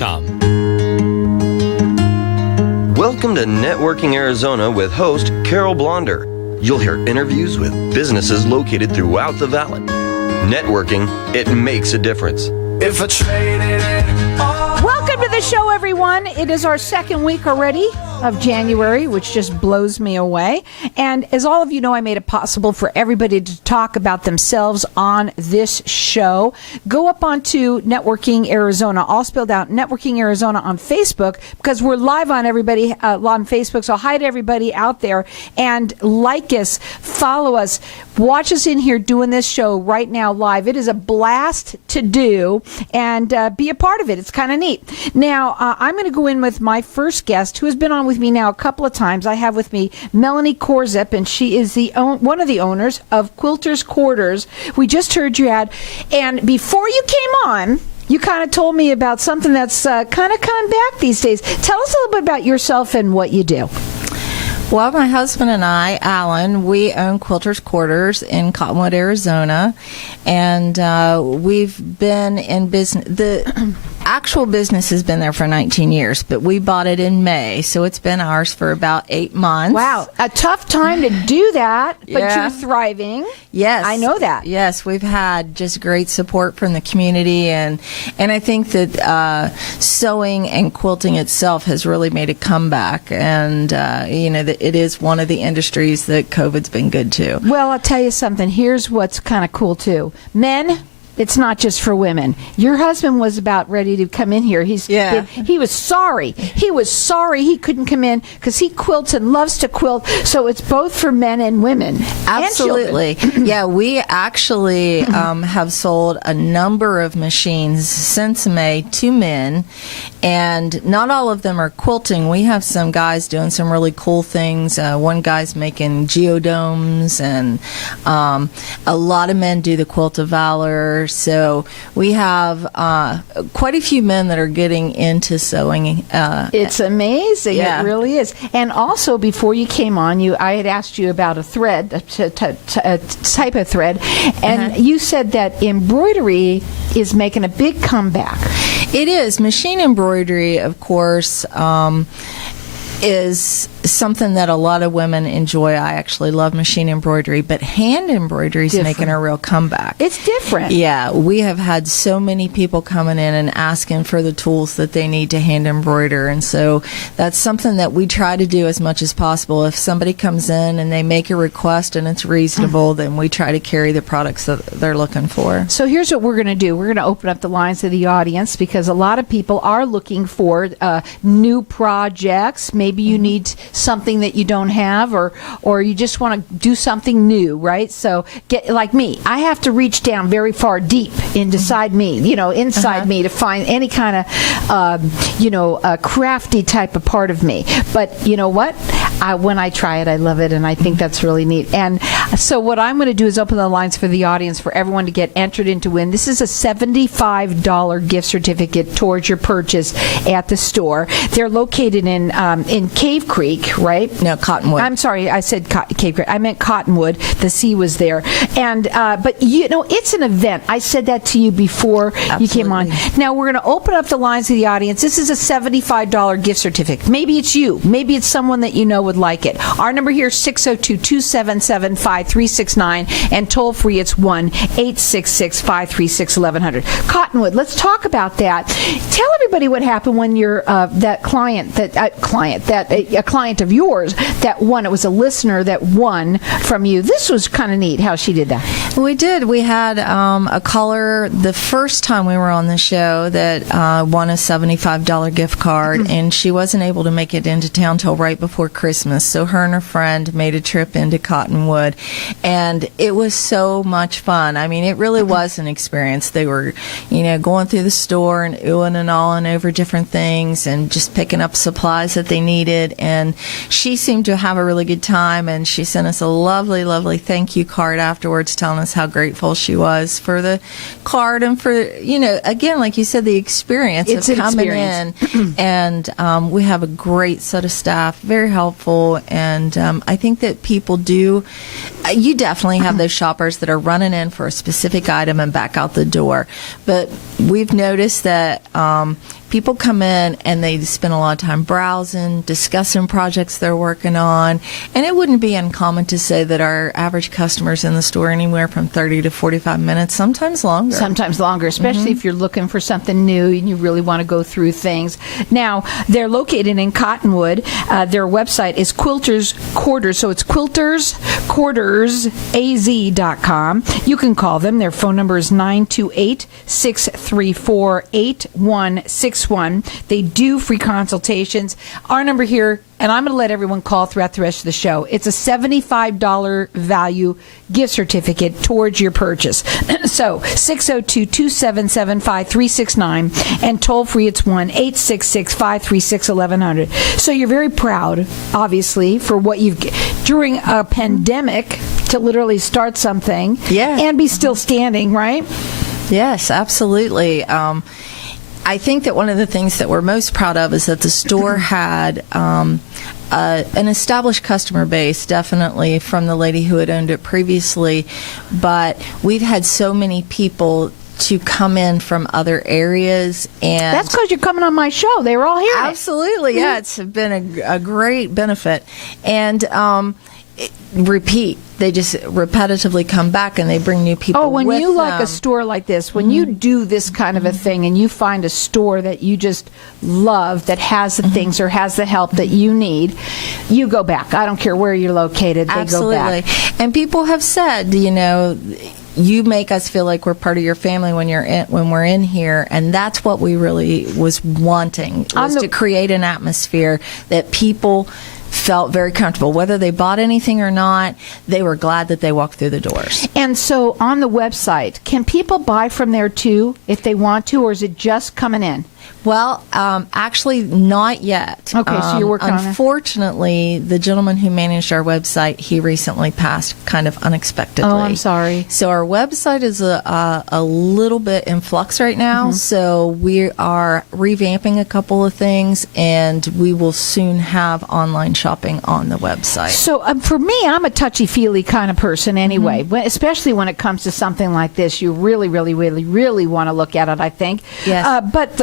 Welcome to Networking Arizona with host Carol Blonder. You'll hear interviews with businesses located throughout the valley. Networking, it makes a difference. If I traded it all. Welcome to the show, everyone. It is our second week already of January, which just blows me away. And as all of you know, I made it possible for everybody to talk about themselves on this show. Go up onto Networking Arizona, all spelled out, Networking Arizona on Facebook, because we're live on everybody on Facebook. So hi to everybody out there, and like us, follow us, watch us in here doing this show right now live. It is a blast to do, and be a part of it. It's kind of neat. Now, I'm going to go in with my first guest, who has been on with me now a couple of times. I have with me Melanie Corzip, and she is one of the owners of Quilters Quarters. We just heard you had, and before you came on, you kind of told me about something that's kind of coming back these days. Tell us a little bit about yourself and what you do. Well, my husband and I, Alan, we own Quilters Quarters in Cottonwood, Arizona, and we've been in business. The actual business has been there for 19 years, but we bought it in May, so it's been ours for about 8 months. Wow, a tough time to do that, but Yeah. you're thriving. Yes, I know that. Yes, we've had just great support from the community, and I think that sewing and quilting itself has really made a comeback, and it is one of the industries that COVID's been good to. Well, I'll tell you something. Here's what's kind of cool, too. Men, it's not just for women. Your husband was about ready to come in here. He was sorry. He was sorry he couldn't come in because he quilts and loves to quilt. So it's both for men and women. Absolutely. Yeah, we actually have sold a number of machines since May to men, and not all of them are quilting. We have some guys doing some really cool things. One guy's making geodomes, and a lot of men do the Quilt of Valor. So we have quite a few men that are getting into sewing. It's amazing. Yeah. It really is. And also, before you came on, I had asked you about a thread, a type of thread, and you said that embroidery is making a big comeback. It is. Machine embroidery, of course, is something that a lot of women enjoy. I actually love machine embroidery, but hand embroidery is making a real comeback. It's different. Yeah, we have had so many people coming in and asking for the tools that they need to hand embroider, and so that's something that we try to do as much as possible. If somebody comes in and they make a request and it's reasonable, then we try to carry the products that they're looking for. So here's what we're going to do. We're going to open up the lines to the audience, because a lot of people are looking for new projects. Maybe you need something that you don't have, or you just want to do something new, right? So get like me. I have to reach down very far deep inside me, inside me, to find any kind of, crafty type of part of me. But you know what? When I try it, I love it, and I think that's really neat. And so what I'm going to do is open the lines for the audience for everyone to get entered in to win. This is a $75 gift certificate towards your purchase at the store. They're located in Cave Creek, right? No, Cottonwood. I'm sorry, I said Cave Creek. I meant Cottonwood. The C was there. And but it's an event. I said that to you before you came on. Now we're going to open up the lines to the audience. This is a $75 gift certificate. Maybe it's you. Maybe it's someone that you know would like it. Our number here is 602-277-5369, and toll free it's 1-866-536-1100. Cottonwood. Let's talk about that. Tell everybody what happened when you're a client of yours that won. It was a listener that won from you. This was kind of neat how she did that. We did. We had a caller the first time we were on the show that won a $75 gift card, and she wasn't able to make it into town till right before Christmas. So her and her friend made a trip into Cottonwood, and it was so much fun. I mean, it really was an experience. They were, going through the store and oohing and awing over different things and just picking up supplies that they needed. And she seemed to have a really good time, and she sent us a lovely, lovely thank you card afterwards, telling us how grateful she was for the card and for, again, like you said, the experience of coming in. And we have a great set of staff, very helpful, and I think that people do. You definitely have those shoppers that are running in for a specific item and back out the door. But we've noticed that people come in and they spend a lot of time browsing, discussing projects they're working on, and it wouldn't be uncommon to say that our average customer's in the store anywhere from 30 to 45 minutes, sometimes longer. Sometimes longer, especially if you're looking for something new and you really want to go through things. Now, they're located in Cottonwood. Their website is Quilters Quarters, so it's quiltersquartersaz.com. You can call them. Their phone number is 928-634-8161. They do free consultations. Our number here, and I'm going to let everyone call throughout the rest of the show. It's a $75 value gift certificate towards your purchase. So 602-277-5369, and toll free it's 1-866-536-1100. So you're very proud, obviously, for what you've during a pandemic to literally start something and be still standing, right? Yes, absolutely. I think that one of the things that we're most proud of is that the store had an established customer base, definitely from the lady who had owned it previously, but we've had so many people to come in from other areas, and that's because you're coming on my show. They were all here. Absolutely, yeah, it's been a great benefit, and repeat. They just repetitively come back and they bring new people. Oh, when with you like them. a store like this, when you do this kind of a thing and you find a store that you just love that has the things or has the help that you need, you go back. I don't care where you're located. They Absolutely. go back. And people have said, you make us feel like we're part of your family when we're in here, and that's what we really was wanting, was to create an atmosphere that people felt very comfortable. Whether they bought anything or not, they were glad that they walked through the doors. And so on the website, can people buy from there too if they want to, or is it just coming in? Well, actually, not yet. Okay, so you're working on it. Unfortunately, the gentleman who managed our website, he recently passed kind of unexpectedly. Oh, I'm sorry. So our website is a little bit in flux right now. So we are revamping a couple of things, and we will soon have online shopping on the website. So for me, I'm a touchy-feely kind of person anyway, especially when it comes to something like this. You really, really, really, really want to look at it, I think. Yes. But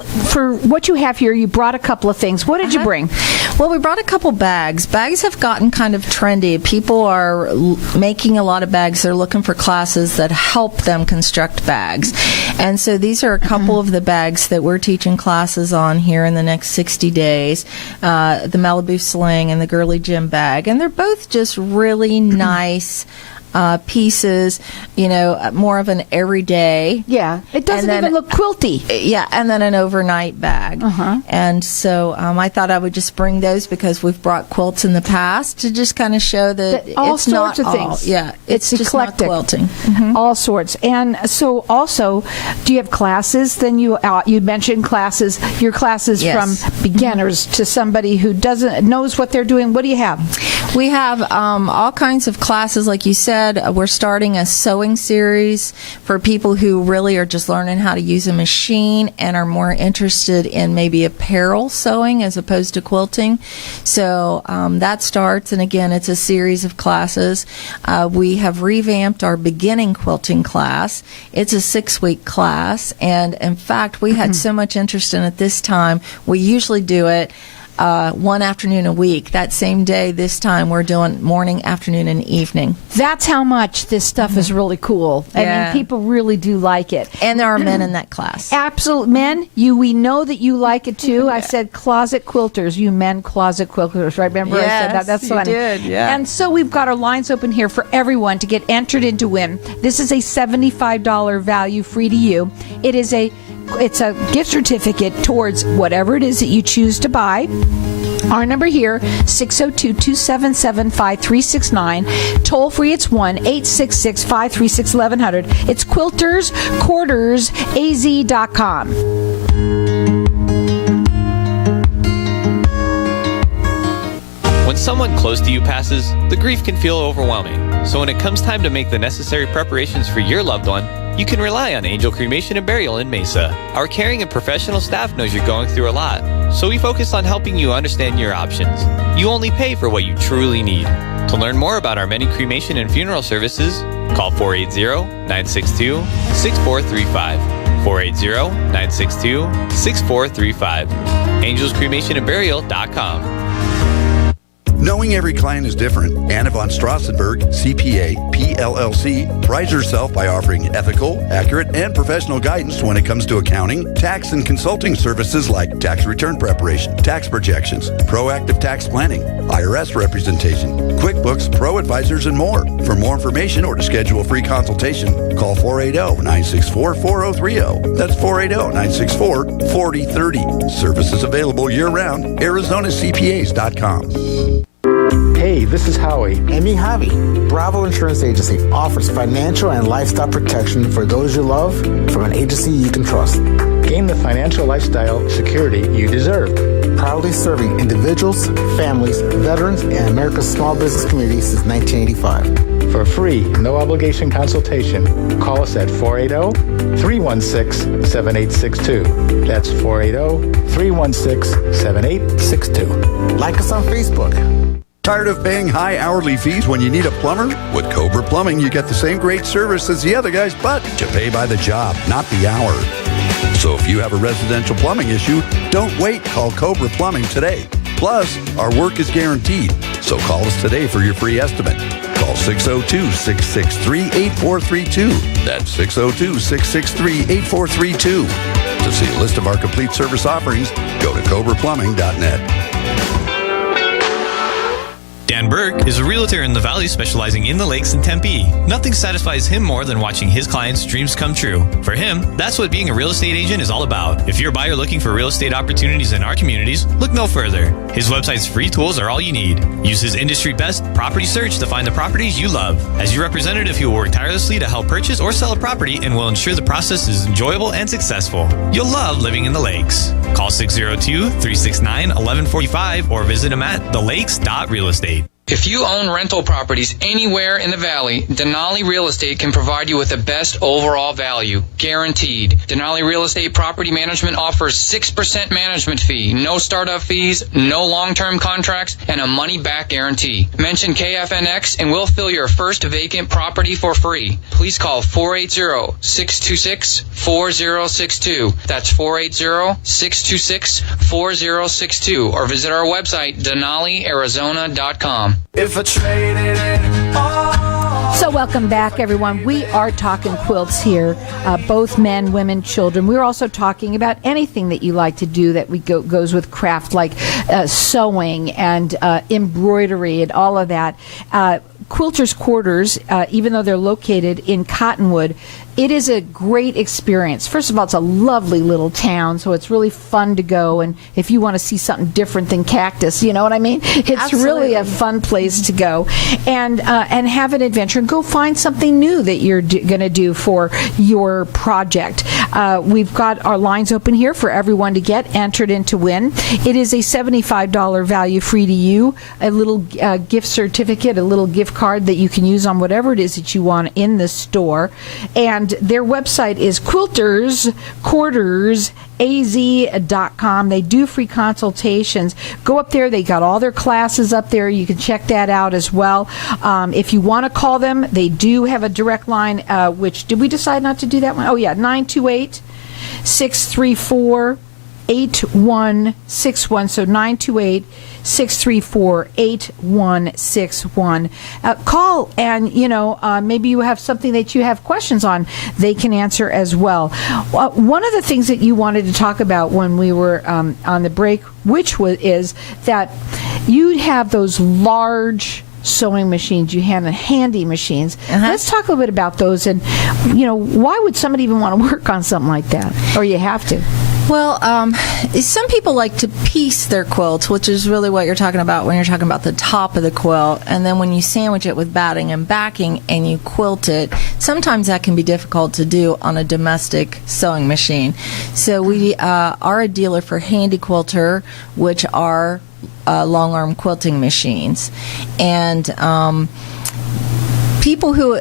for what you have here, you brought a couple of things. What did you bring? Well, we brought a couple bags. Bags have gotten kind of trendy. People are making a lot of bags. They're looking for classes that help them construct bags. And so these are a couple of the bags that we're teaching classes on here in the next 60 days. The Malibu Sling and the Girly Gym bag. And they're both just really nice pieces, more of an everyday. Yeah, it doesn't even look quilty. Yeah, and then an overnight bag. And so I thought I would just bring those because we've brought quilts in the past to just kind of show that all it's sorts not of things. Yeah, it's just eclectic. not quilting. All sorts. And so also, do you have classes? Then you mentioned classes. Your classes from beginners to somebody who knows what they're doing. What do you have? We have all kinds of classes, like you said. We're starting a sewing series for people who really are just learning how to use a machine and are more interested in maybe apparel sewing as opposed to quilting. So that starts, and again, it's a series of classes. We have revamped our beginning quilting class. It's a 6-week class, and in fact, we had so much interest in it this time. We usually do it one afternoon a week. That same day, this time, we're doing morning, afternoon, and evening. That's how much this stuff is really cool. I mean, people really do like it. And there are men in that class. Absolute men. We know that you like it too. I said closet quilters. You men closet quilters, right? Remember I said that? That's funny. You did, yeah. And so we've got our lines open here for everyone to get entered into win. This is a $75 value, free to you. It's a gift certificate towards whatever it is that you choose to buy. Our number here, 602-277-5369. Toll free, it's 1-866-536-1100. It's Quilters Quarters AZ.com. When someone close to you passes, the grief can feel overwhelming. So when it comes time to make the necessary preparations for your loved one, you can rely on Angel Cremation and Burial in Mesa. Our caring and professional staff knows you're going through a lot, so we focus on helping you understand your options. You only pay for what you truly need. To learn more about our many cremation and funeral services, call 480-962-6435. 480-962-6435. angelscremationandburial.com. Knowing every client is different, Anna von Strassenberg, CPA, PLLC, prides herself by offering ethical, accurate, and professional guidance when it comes to accounting, tax, and consulting services like tax return preparation, tax projections, proactive tax planning, IRS representation, QuickBooks, Pro Advisors, and more. For more information or to schedule a free consultation, call 480-964-4030. That's 480-964-4030. Services available year-round. ArizonaCPAs.com. Hey, this is Howie. And me, Javi. Bravo Insurance Agency offers financial and lifestyle protection for those you love from an agency you can trust. Gain the financial lifestyle security you deserve. Proudly serving individuals, families, veterans, and America's small business community since 1985. For a free, no-obligation consultation, call us at 480-316-7862. That's 480-316-7862. Like us on Facebook. Tired of paying high hourly fees when you need a plumber? With Cobra Plumbing, you get the same great service as the other guys, but you pay by the job, not the hour. So if you have a residential plumbing issue, don't wait. Call Cobra Plumbing today. Plus, our work is guaranteed. So call us today for your free estimate. Call 602-663-8432. That's 602-663-8432. To see a list of our complete service offerings, go to cobraplumbing.net. Dan Burke is a realtor in the Valley specializing in the lakes in Tempe. Nothing satisfies him more than watching his clients' dreams come true. For him, that's what being a real estate agent is all about. If you're a buyer looking for real estate opportunities in our communities, look no further. His website's free tools are all you need. Use his industry best property search to find the properties you love. As your representative, he will work tirelessly to help purchase or sell a property and will ensure the process is enjoyable and successful. You'll love living in the lakes. Call 602-369-1145 or visit him at thelakes.realestate. If you own rental properties anywhere in the Valley, Denali Real Estate can provide you with the best overall value, guaranteed. Denali Real Estate Property Management offers 6% management fee, no startup fees, no long-term contracts, and a money-back guarantee. Mention KFNX and we'll fill your first vacant property for free. Please call 480-626-4062. That's 480-626-4062 or visit our website, DenaliArizona.com. If I traded it all. So welcome back, everyone. We are talking quilts here, both men, women, children. We're also talking about anything that you like to do that goes with craft, like sewing and embroidery and all of that. Quilters Quarters, even though they're located in Cottonwood, it is a great experience. First of all, it's a lovely little town, so it's really fun to go. And if you want to see something different than cactus, you know what I mean? It's Absolutely. Really a fun place to go and have an adventure and go find something new that you're going to do for your project. We've got our lines open here for everyone to get entered in to win. It is a $75 value free to you, a little gift certificate, a little gift card that you can use on whatever it is that you want in the store. And their website is Quilters Quarters az.com. They do free consultations. Go up there. They got all their classes up there. You can check that out as well. If you want to call them, they do have a direct line, which, did we decide not to do that one? Oh, yeah, 928-634-8161. So 928-634-8161. Call and, maybe you have something that you have questions on. They can answer as well. One of the things that you wanted to talk about when we were on the break, is that you have those large sewing machines, you have the handy machines. Let's talk a little bit about those and, why would somebody even want to work on something like that? Or you have to? Well, some people like to piece their quilts, which is really what you're talking about when you're talking about the top of the quilt. And then when you sandwich it with batting and backing and you quilt it, sometimes that can be difficult to do on a domestic sewing machine. So we are a dealer for Handy Quilter, which are long arm quilting machines. And people who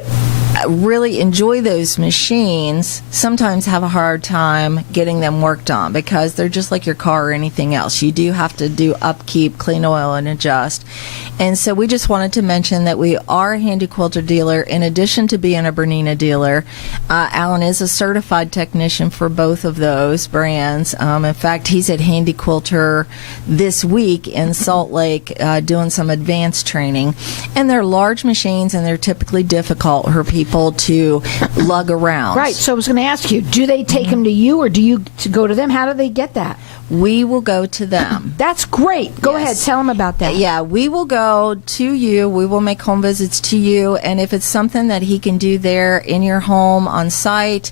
really enjoy those machines sometimes have a hard time getting them worked on because they're just like your car or anything else. You do have to do upkeep, clean oil, and adjust. And so we just wanted to mention that we are a handy quilter dealer. In addition to being a Bernina dealer, Alan is a certified technician for both of those brands. In fact, he's at Handy Quilter this week in Salt Lake doing some advanced training. And they're large machines, and they're typically difficult for people to lug around. Right. So I was going to ask you, do they take them to you, or do you go to them? How do they get that? We will go to them. That's great. Go ahead. Tell them about that. Yeah, we will go to you. We will make home visits to you. And if it's something that he can do there in your home on site,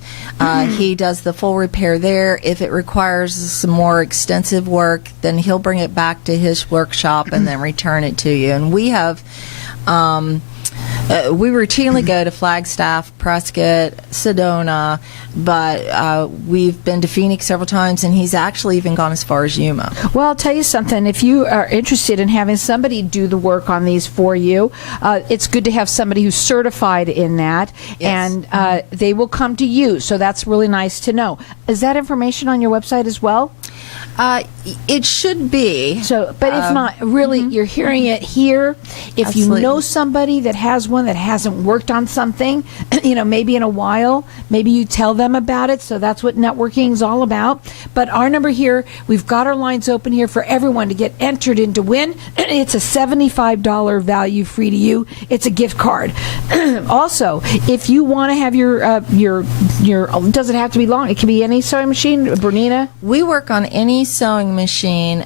he does the full repair there. If it requires some more extensive work, then he'll bring it back to his workshop and then return it to you. And we have... we routinely go to Flagstaff, Prescott, Sedona, but we've been to Phoenix several times, and he's actually even gone as far as Yuma. Well, I'll tell you something. If you are interested in having somebody do the work on these for you, it's good to have somebody who's certified in that, and they will come to you. So that's really nice to know. Is that information on your website as well? It should be. So, but if not, really, you're hearing it here. If Absolutely. you know somebody that has one that hasn't worked on something, maybe in a while, maybe you tell them about it. So that's what networking is all about. But our number here, we've got our lines open here for everyone to get entered in to win. It's a $75 value free to you. It's a gift card. Also, if you want to have your it doesn't have to be long. It can be any sewing machine, Bernina. We work on any sewing machine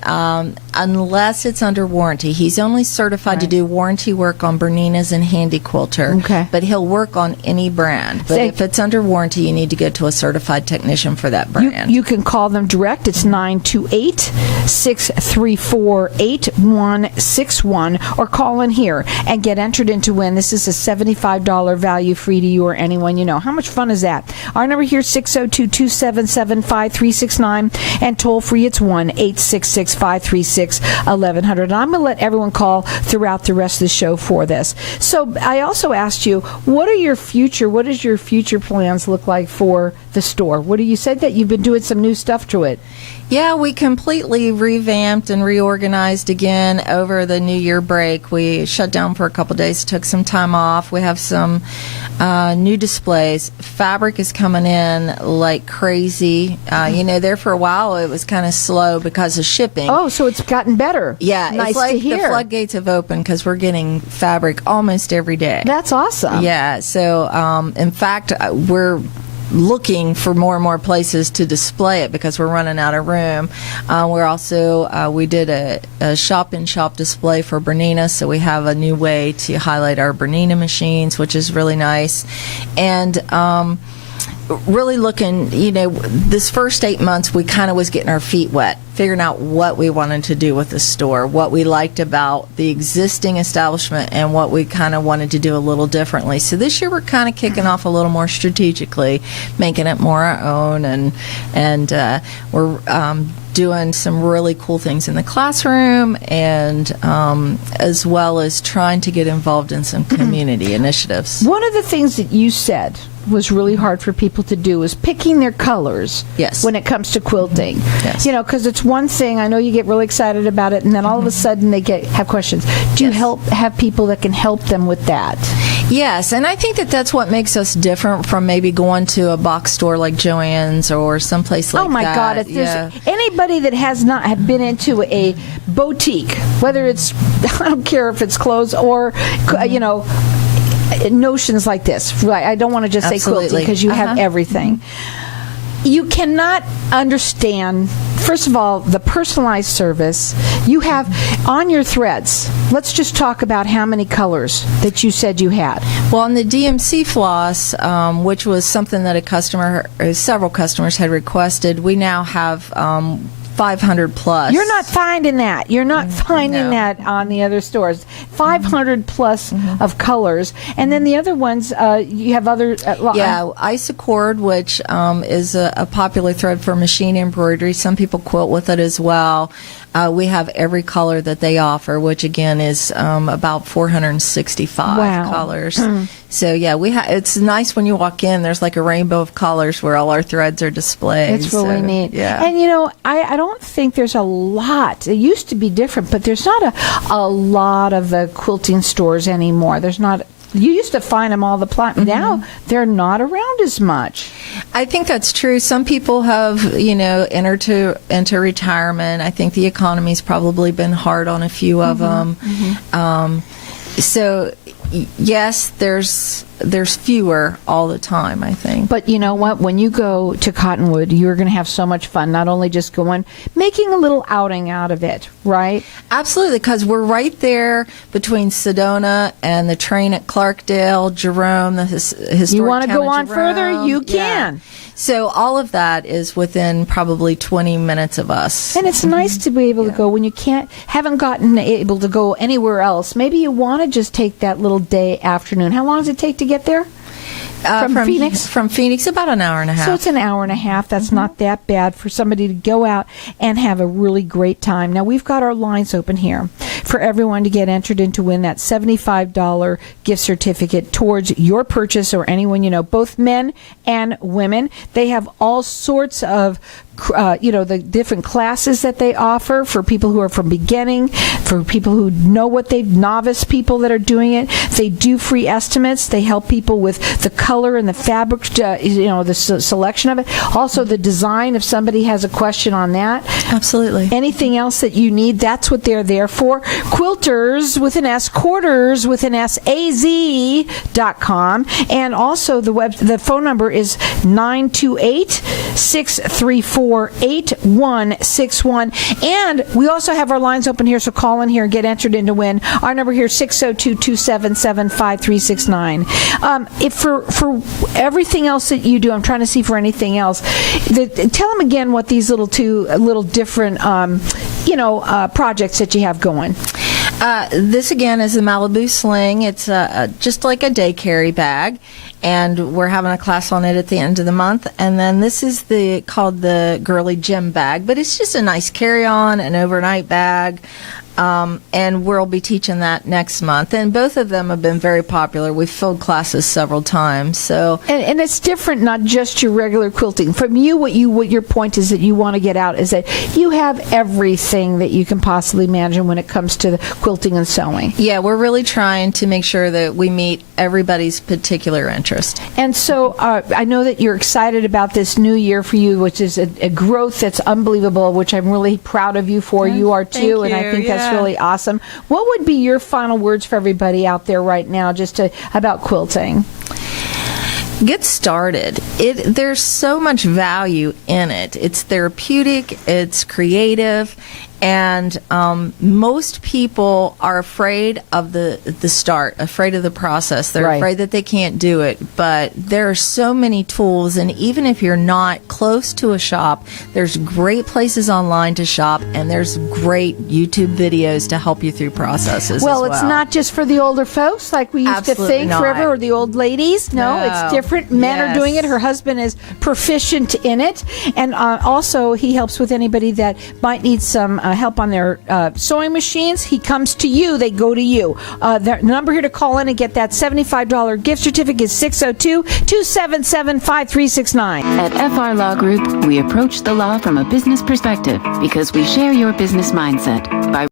unless it's under warranty. He's only certified to do warranty work on Berninas and Handy Quilter. Okay. But he'll work on any brand. But if it's under warranty, you need to get to a certified technician for that brand. You can call them direct. It's 928-634-8161, or call in here and get entered in to win. This is a $75 value free to you or anyone you know. How much fun is that? Our number here is 602-277-5369, and toll free it's 1-866-536-1100. And I'm going to let everyone call throughout the rest of the show for this. So I also asked you, what does your future plans look like for the store? You said that you've been doing some new stuff to it. Yeah, we completely revamped and reorganized again over the New Year break. We shut down for a couple days, took some time off. We have some new displays. Fabric is coming in like crazy. There for a while it was kind of slow because of shipping. Oh, so it's gotten better. Yeah, nice it's like to hear. The floodgates have opened because we're getting fabric almost every day. That's awesome. Yeah, so in fact, we're looking for more and more places to display it because we're running out of room. We're also we did a shop-in-shop display for Bernina, so we have a new way to highlight our Bernina machines, which is really nice. And really looking, this first 8 months we kind of was getting our feet wet, figuring out what we wanted to do with the store, what we liked about the existing establishment, and what we kind of wanted to do a little differently. So this year we're kind of kicking off a little more strategically, making it more our own, and we're doing some really cool things in the classroom, and as well as trying to get involved in some community initiatives. One of the things that you said was really hard for people to do is picking their colors. Yes. When it comes to quilting. Yes. Because it's one thing, I know you get really excited about it, and then all of a sudden they have questions. Do you have people that can help them with that? Yes, and I think that's what makes us different from maybe going to a box store like Joann's or someplace like that. Oh my God! If there's anybody that has not have been into a boutique, whether it's I don't care if it's clothes or notions like this. Right? I don't want to just say quilting because you have everything. You cannot understand, first of all, the personalized service you have on your threads. Let's just talk about how many colors that you said you had. Well, on the DMC floss, which was something that several customers had requested, we now have 500 plus. You're not finding that. You're not finding that on the other stores. 500 plus of colors. And then the other ones, you have other... Isocord, which is a popular thread for machine embroidery. Some people quilt with it as well. We have every color that they offer, which again is about 465 colors. So yeah, it's nice when you walk in. There's like a rainbow of colors where all our threads are displayed. It's really neat. Yeah. And I don't think there's a lot. It used to be different, but there's not a lot of quilting stores anymore. There's not. You used to find them all the time. Now they're not around as much. I think that's true. Some people have, entered into retirement. I think the economy's probably been hard on a few of them. So yes, there's fewer all the time, I think. But you know what? When you go to Cottonwood, you're going to have so much fun, not only just making a little outing out of it, right? Absolutely, because we're right there between Sedona and the train at Clarkdale, Jerome, the historic You want to town go of on Jerome. further? You can. Yeah. So all of that is within probably 20 minutes of us. And it's nice to be able to go when you haven't gotten able to go anywhere else. Maybe you want to just take that little day afternoon. How long does it take to get there? From Phoenix? From Phoenix, about an hour and a half. So it's an hour and a half. That's not that bad for somebody to go out and have a really great time. Now, we've got our lines open here for everyone to get entered in to win that $75 gift certificate towards your purchase or anyone you know, both men and women. They have all sorts of the different classes that they offer for people who are from beginning, for people who know what novice people that are doing it. They do free estimates. They help people with the color and the fabric, the selection of it. Also, the design, if somebody has a question on that. Absolutely. Anything else that you need, that's what they're there for. Quilters with an S, Quarters with an SAZ.com. And also the phone number is 928-634-8161. And we also have our lines open here, so call in here and get entered in to win. Our number here is 602-277-5369. If for everything else that you do, I'm trying to see for anything else. Tell them again what these little different projects that you have going. This again is the Malibu Sling. It's just like a day carry bag, and we're having a class on it at the end of the month. And then this is called the Girly Gym bag, but it's just a nice carry-on, an overnight bag. And we'll be teaching that next month. And both of them have been very popular. We've filled classes several times. So and it's different, not just your regular quilting. From you, what your point is that you want to get out is that you have everything that you can possibly imagine when it comes to the quilting and sewing. Yeah, we're really trying to make sure that we meet everybody's particular interest. And so I know that you're excited about this new year for you, which is a growth that's unbelievable, which I'm really proud of you for. You are too, and I think that's really awesome. What would be your final words for everybody out there right now about quilting? Get started. There's so much value in it. It's therapeutic, it's creative, and most people are afraid of the start, afraid of the process. They're afraid that they can't do it. But there are so many tools, and even if you're not close to a shop, there's great places online to shop, and there's great YouTube videos to help you through processes. Well, it's not just for the older folks like we used to think forever, or the old ladies. No, it's different. Men are doing it. Her husband is proficient in it, and also he helps with anybody that might need some help on their sewing machines. He comes to you. They go to you. The number here to call in and get that $75 gift certificate is 602-277-5369. At FR Law Group, we approach the law from a business perspective because we share your business mindset by